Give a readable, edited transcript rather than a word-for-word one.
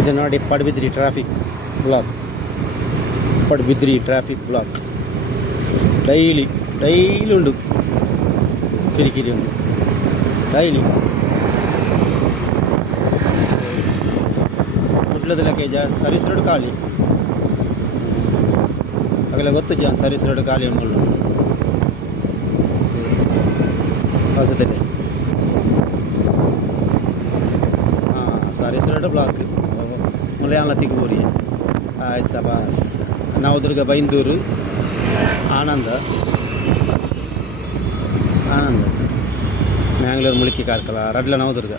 ಇದು ನೋಡಿ Padubidri traffic block. Padubidri traffic block daily ಉಂಡು, ಕಿರಿಕಿರಿ ಉಂಡು ಡೈಲಿ. ಮುಟ್ಲದಲ್ಲಕ್ಕೆ ಸರ್ವಿಸ್ ರೋಡ್ ಖಾಲಿ, ಆಗಲೇ ಗೊತ್ತು ಜಾನ್ ಸರ್ವಿಸ್ ರೋಡ್ ಖಾಲಿ ಉಂಡು ಹೊಸದಲ್ಲಿ. ಸರ್ವಿಸ್ ರೋಡ್ ಬ್ಲಾಕ್ ಮುಲಯಾಂಗ್ಲತ್ತಿಗೆ ಊರಿ ಆಯ್ತು ಸಬಾಸ್. ನವದುರ್ಗ ಬೈಂದೂರು ಆನಂದ ಮ್ಯಾಂಗ್ಳೂರು ಮುಳಿಕಿ ಕಾರ್ಕಳ ರಡ್ಲ ನವದುರ್ಗ.